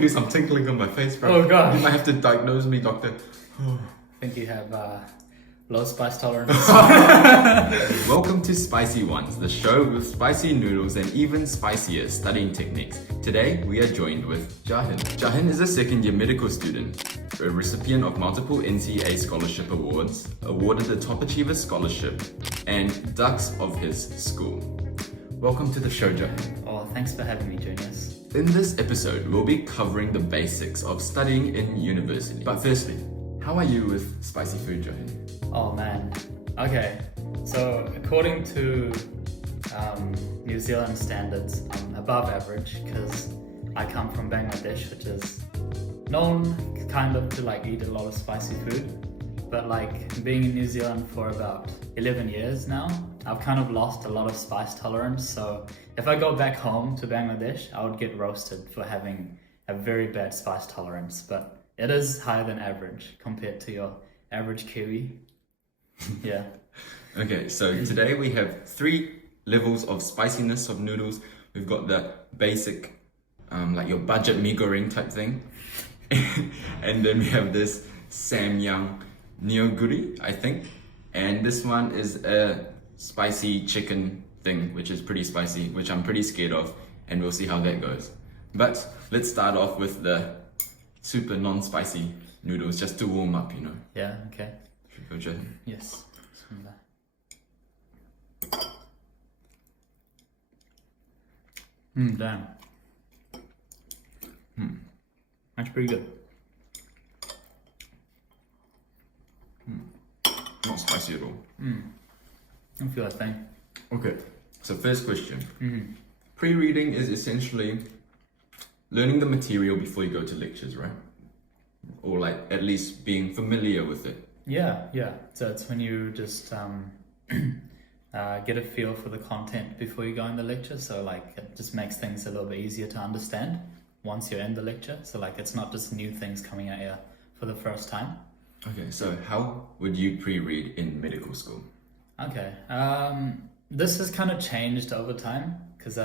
feel some tinkling on my face, bro. Oh gosh. You might have to diagnose me, doctor. I think you have low spice tolerance. Welcome to Spicy Ones, the show with spicy noodles and even spicier studying techniques. Today, we are joined with Jahin. Jahin is a second-year medical student, a recipient of multiple NCA scholarship awards, awarded the Top Achiever Scholarship, and Dux of his school. Welcome to the show, Jahin. Oh, thanks for having me, Juniors. In this episode, we'll be covering the basics of studying in university. But firstly, how are you with spicy food, Jahin? Oh man. Okay. So according to New Zealand standards, I'm above average because I come from Bangladesh, which is known kind of to like eat a lot of spicy food. But like being in New Zealand for about 11 years now, I've kind of lost a lot of spice tolerance. So if I go back home to Bangladesh, I would get roasted for having a very bad spice tolerance. But it is higher than average compared to your average Kiwi. Yeah. Okay, so today we have 3 levels of spiciness of noodles. We've got the basic, like your budget mee goreng type thing. And then we have this samyang neoguri, I think. And this one is a spicy chicken thing, which is pretty spicy, which I'm pretty scared of. And we'll see how that goes. But let's start off with the super non-spicy noodles, just to warm up, you know. Yeah, okay. Should we go, Jahin? Yes. Bismillah. Damn. That's pretty good. Not spicy at all. I don't feel a thing. Okay, so first question. Pre-reading is essentially learning the material before you go to lectures, right? Or like at least being familiar with it. Yeah. So it's when you just get a feel for the content before you go in the lecture. So like it just makes things a little bit easier to understand once you're in the lecture. So like it's not just new things coming at you for the first time. Okay, so how would you pre-read in medical school? Okay, this has kind of changed over time because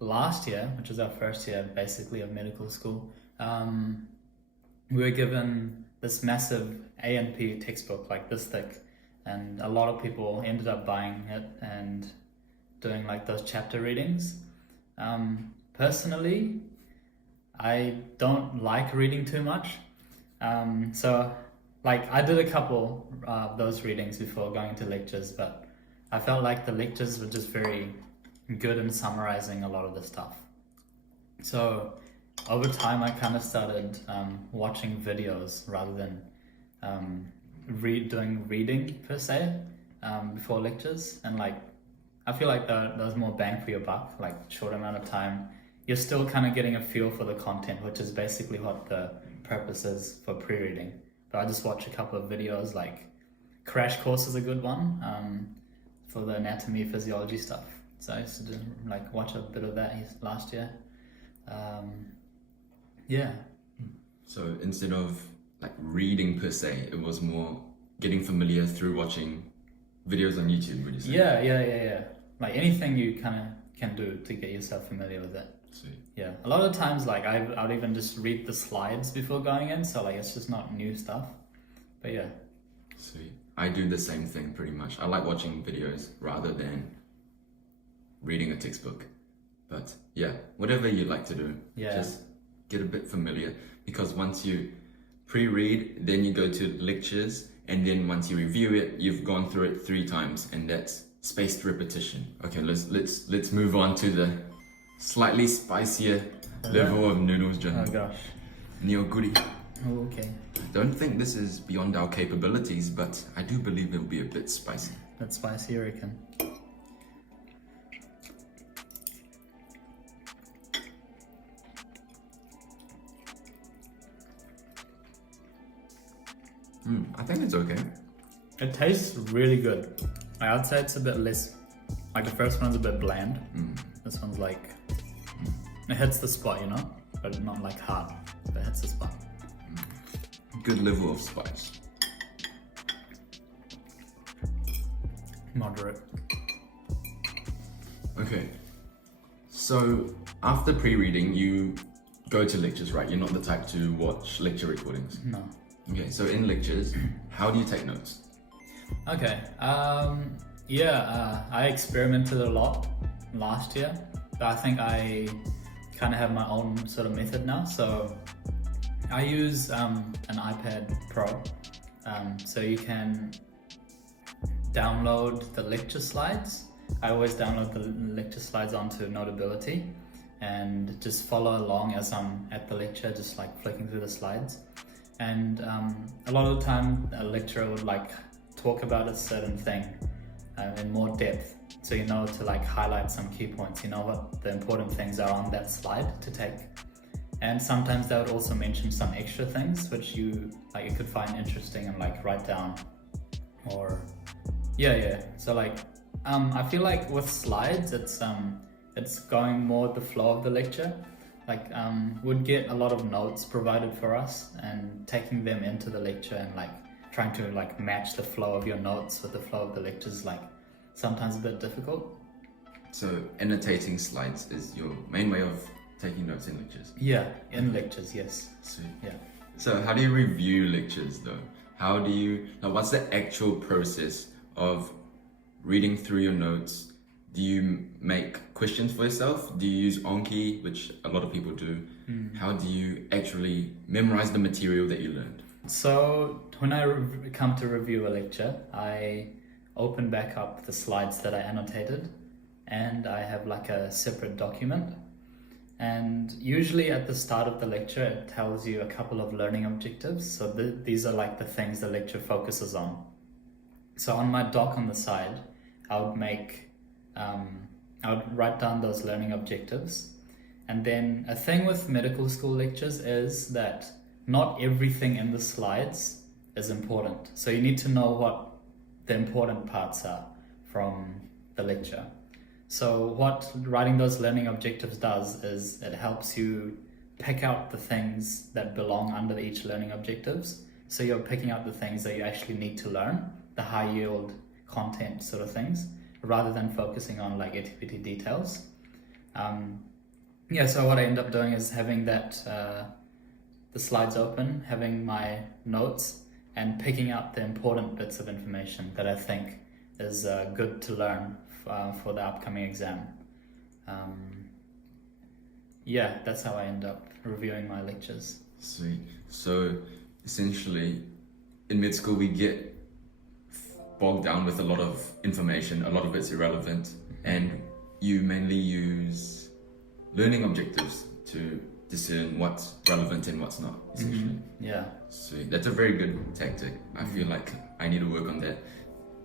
last year, which was our first year basically of medical school, we were given this massive A&P textbook like this thick, and a lot of people ended up buying it and doing like those chapter readings. Personally, I don't like reading too much. So like I did a couple of those readings before going to lectures, but I felt like the lectures were just very good in summarizing a lot of the stuff. So over time I kind of started watching videos rather than doing reading per se before lectures, and like I feel like there's more bang for your buck, like short amount of time. You're still kind of getting a feel for the content, which is basically what the purpose is for pre-reading. But I just watch a couple of videos, like Crash Course is a good one for the anatomy, physiology stuff. So I used to like watch a bit of that last year. Yeah. So instead of like reading per se, it was more getting familiar through watching videos on YouTube, would you say? Yeah. Like anything you kind of can do to get yourself familiar with it. Sweet. Yeah, a lot of times like I would even just read the slides before going in, so like it's just not new stuff. But yeah. Sweet. I do the same thing pretty much. I like watching videos rather than reading a textbook. But yeah, whatever you like to do, just get a bit familiar, because once you pre-read, then you go to lectures, and then once you review it, you've gone through it 3 times, and that's spaced repetition. Okay, let's move on to the slightly spicier level of noodles, Jahin. Oh gosh. Neoguri. Oh, okay. Don't think this is beyond our capabilities, but I do believe it'll be a bit spicy. That's spicy, I reckon. I think it's okay. It tastes really good. I'd say it's a bit less, like the first one's a bit bland. This one's like, it hits the spot, you know, but not like hard, but it hits the spot. Good level of spice. Moderate. Okay, so after pre-reading, you go to lectures, right? You're not the type to watch lecture recordings. No. Okay, so in lectures, how do you take notes? Okay. I experimented a lot last year, but I think I kind of have my own sort of method now. So I use an iPad Pro, so you can download the lecture slides. I always download the lecture slides onto Notability and just follow along as I'm at the lecture, just like flicking through the slides. And a lot of the time a lecturer would like talk about a certain thing in more depth, so you know to like highlight some key points, you know what the important things are on that slide to take. And sometimes they would also mention some extra things which you could find interesting and like write down. Or so like I feel like with slides it's going more with the flow of the lecture. Like would get a lot of notes provided for us, and taking them into the lecture and like trying to like match the flow of your notes with the flow of the lecture is like sometimes a bit difficult. So annotating slides is your main way of taking notes in lectures? Yeah, in lectures, yes. Sweet. Yeah. So how do you review lectures though? How do you, like, what's the actual process of reading through your notes? Do you make questions for yourself? Do you use Anki, which a lot of people do? How do you actually memorize the material that you learned? So when I come to review a lecture, I open back up the slides that I annotated, and I have like a separate document. And usually at the start of the lecture, it tells you a couple of learning objectives. So these are like the things the lecture focuses on. So on my doc on the side, I would write down those learning objectives. And then a thing with medical school lectures is that not everything in the slides is important. So you need to know what the important parts are from the lecture. So what writing those learning objectives does is it helps you pick out the things that belong under each learning objectives. So you're picking out the things that you actually need to learn, the high yield content sort of things, rather than focusing on like itty-bitty details. So what I end up doing is having the slides open, having my notes, and picking out the important bits of information that I think is good to learn for the upcoming exam. That's how I end up reviewing my lectures. Sweet. So essentially, in mid school, we get bogged down with a lot of information, a lot of it's irrelevant, and you mainly use learning objectives to discern what's relevant and what's not, essentially. Yeah. Sweet. That's a very good tactic. I feel like I need to work on that.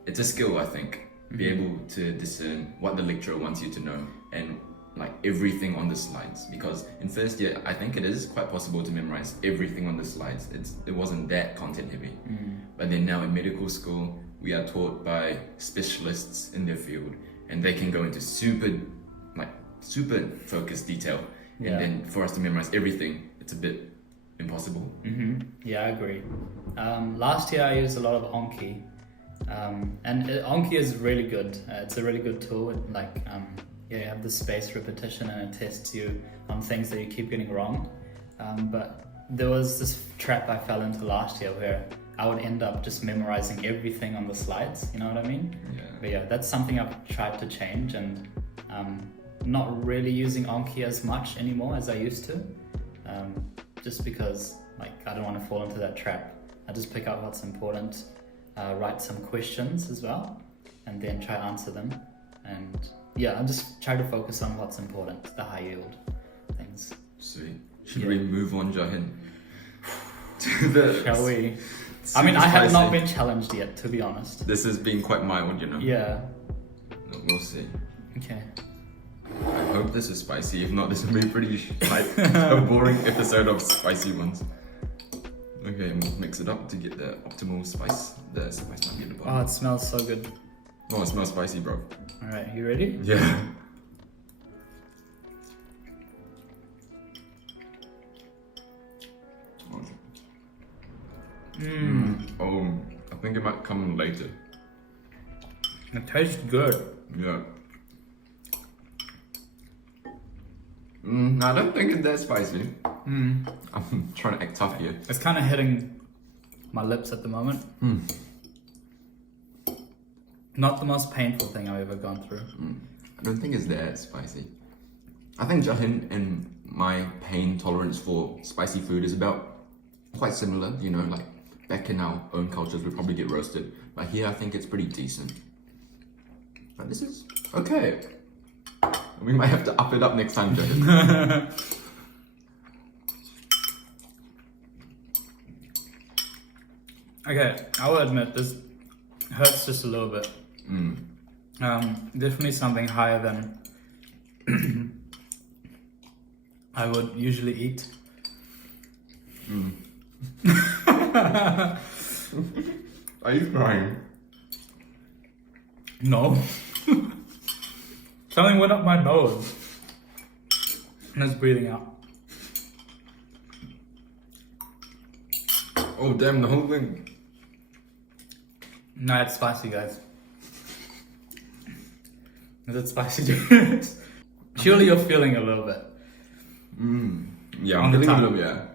It's a skill, I think. Be able to discern what the lecturer wants you to know and like everything on the slides. Because in first year, I think it is quite possible to memorize everything on the slides. It wasn't that content heavy. But then now in medical school, we are taught by specialists in their field, and they can go into super focused detail. Yeah. And then for us to memorize everything, it's a bit impossible. Yeah, I agree. Last year I used a lot of Anki. And Anki is really good. It's a really good tool. You have the spaced repetition, and it tests you on things that you keep getting wrong. But there was this trap I fell into last year where I would end up just memorizing everything on the slides. You know what I mean? Yeah. But yeah, that's something I've tried to change, and not really using Anki as much anymore as I used to. Just because I don't want to fall into that trap. I just pick out what's important. Write some questions as well, and then try to answer them. And I just try to focus on what's important, the high yield things. Sweet. Should we move on, Jahin? To the Shall we? super I mean, I have not spicy. been challenged yet, to be honest. This has been quite mild, you know? Yeah. We'll see. Okay. I hope this is spicy. If not, this will be pretty a boring episode of spicy ones. Okay, and we'll mix it up to get the optimal spice. The spice might be at the Oh, bottom. it smells so good. Oh, it smells spicy, bro. Alright, you ready? Yeah. Oh, I think it might come later. It tastes good. Yeah. I don't think it's that spicy. I'm trying to act tough here. It's kind of hitting my lips at the moment. Not the most painful thing I've ever gone through. I don't think it's that spicy. I think Jahin and my pain tolerance for spicy food is about quite similar. You know, like back in our own cultures, we probably get roasted. But here, I think it's pretty decent. But this is okay. We might have to up it up next time, Jahin. Okay, I will admit this hurts just a little bit. Definitely something higher than I would usually eat. Are you crying? No. Something went up my nose. And it's breathing out. Oh damn, the whole thing. No, it's spicy, guys. Is it spicy, James? Surely you're feeling a little bit. Yeah, On I'm the feeling a tongue. little bit, yeah.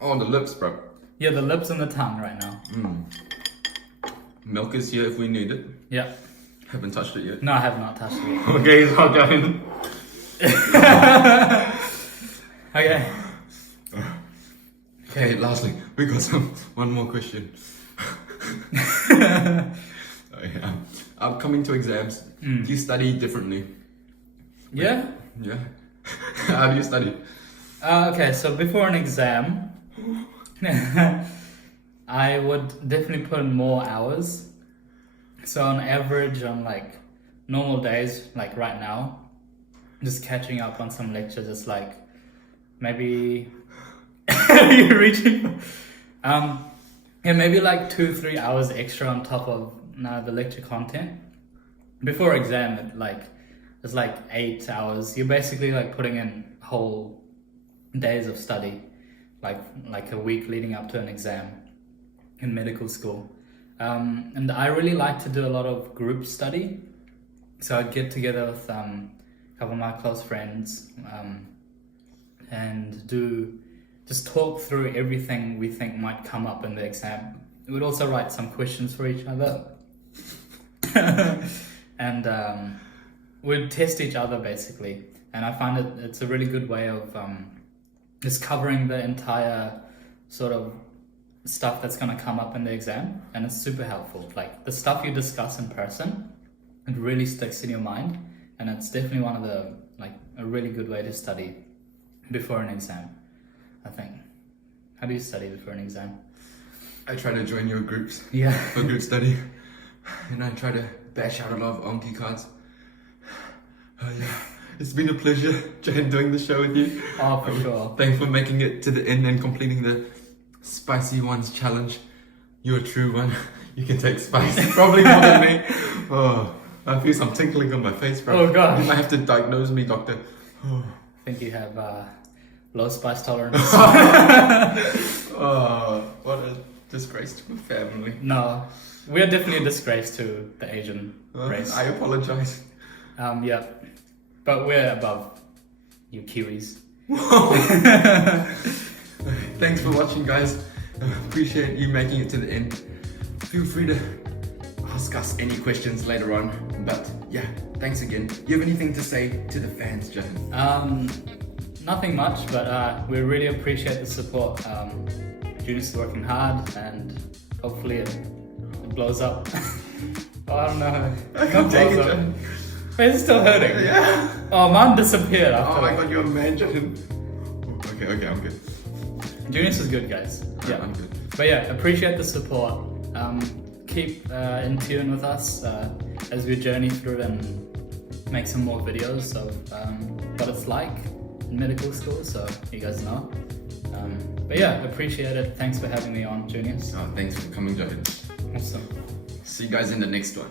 Oh, on the lips, bro. Yeah, the lips and the tongue right now. Milk is here if we need it. Yeah. Haven't touched it yet. No, I have not touched it yet. Okay, it's hot, Jahin. Okay. Okay, lastly, we got one more question. Oh, yeah. Upcoming to exams, do you study differently? Yeah? Yeah. How do you study? Okay, so before an exam, I would definitely put in more hours. So on average, on like normal days, like right now, just catching up on some lectures, it's like maybe you're reaching. Yeah, maybe like 2-3 hours extra on top of the lecture content. Before exam, it's like 8 hours. You're basically like putting in whole days of study, like a week leading up to an exam in medical school. And I really like to do a lot of group study. So I'd get together with a couple of my close friends and just talk through everything we think might come up in the exam. We'd also write some questions for each other. And we'd test each other basically. And I find it's a really good way of just covering the entire sort of stuff that's going to come up in the exam. And it's super helpful. Like the stuff you discuss in person, it really sticks in your mind. And it's definitely one of a really good way to study before an exam, I think. How do you study before an exam? I try to join your groups Yeah. for group study. And I try to bash out a lot of Anki cards. Oh yeah. It's been a pleasure, Jahin, doing the show with you. Oh, for sure. Thanks for making it to the end and completing the Spicy Ones challenge. You're a true one. You can take spice. Probably more than me. Oh, I feel some tinkling on my face, bro. Oh, gosh. You might have to diagnose me, doctor. Oh, I think you have low spice tolerance. oh, what a disgrace to my family. No, we are definitely a disgrace to the Asian race. I apologize. Yeah, but we're above you Kiwis. Thanks for watching, guys. Appreciate you making it to the end. Feel free to ask us any questions later on. But yeah, thanks again. Do you have anything to say to the fans, Jahin? Nothing much, but we really appreciate the support. Junior's working hard, and hopefully it blows up. Oh, I don't know. I can't take it, Jahin. It's still hurting. Yeah. Oh, mine disappeared after Oh my that. god, you're a man, Jahin. Okay, I'm good. Junior's is good, guys. Yeah, I'm good. But yeah, appreciate the support. Keep in tune with us as we journey through and make some more videos of what it's like in medical school, so you guys know. But yeah, appreciate it. Thanks for having me on, Juniors. Oh, thanks for coming, Jahin. Awesome. See you guys in the next one.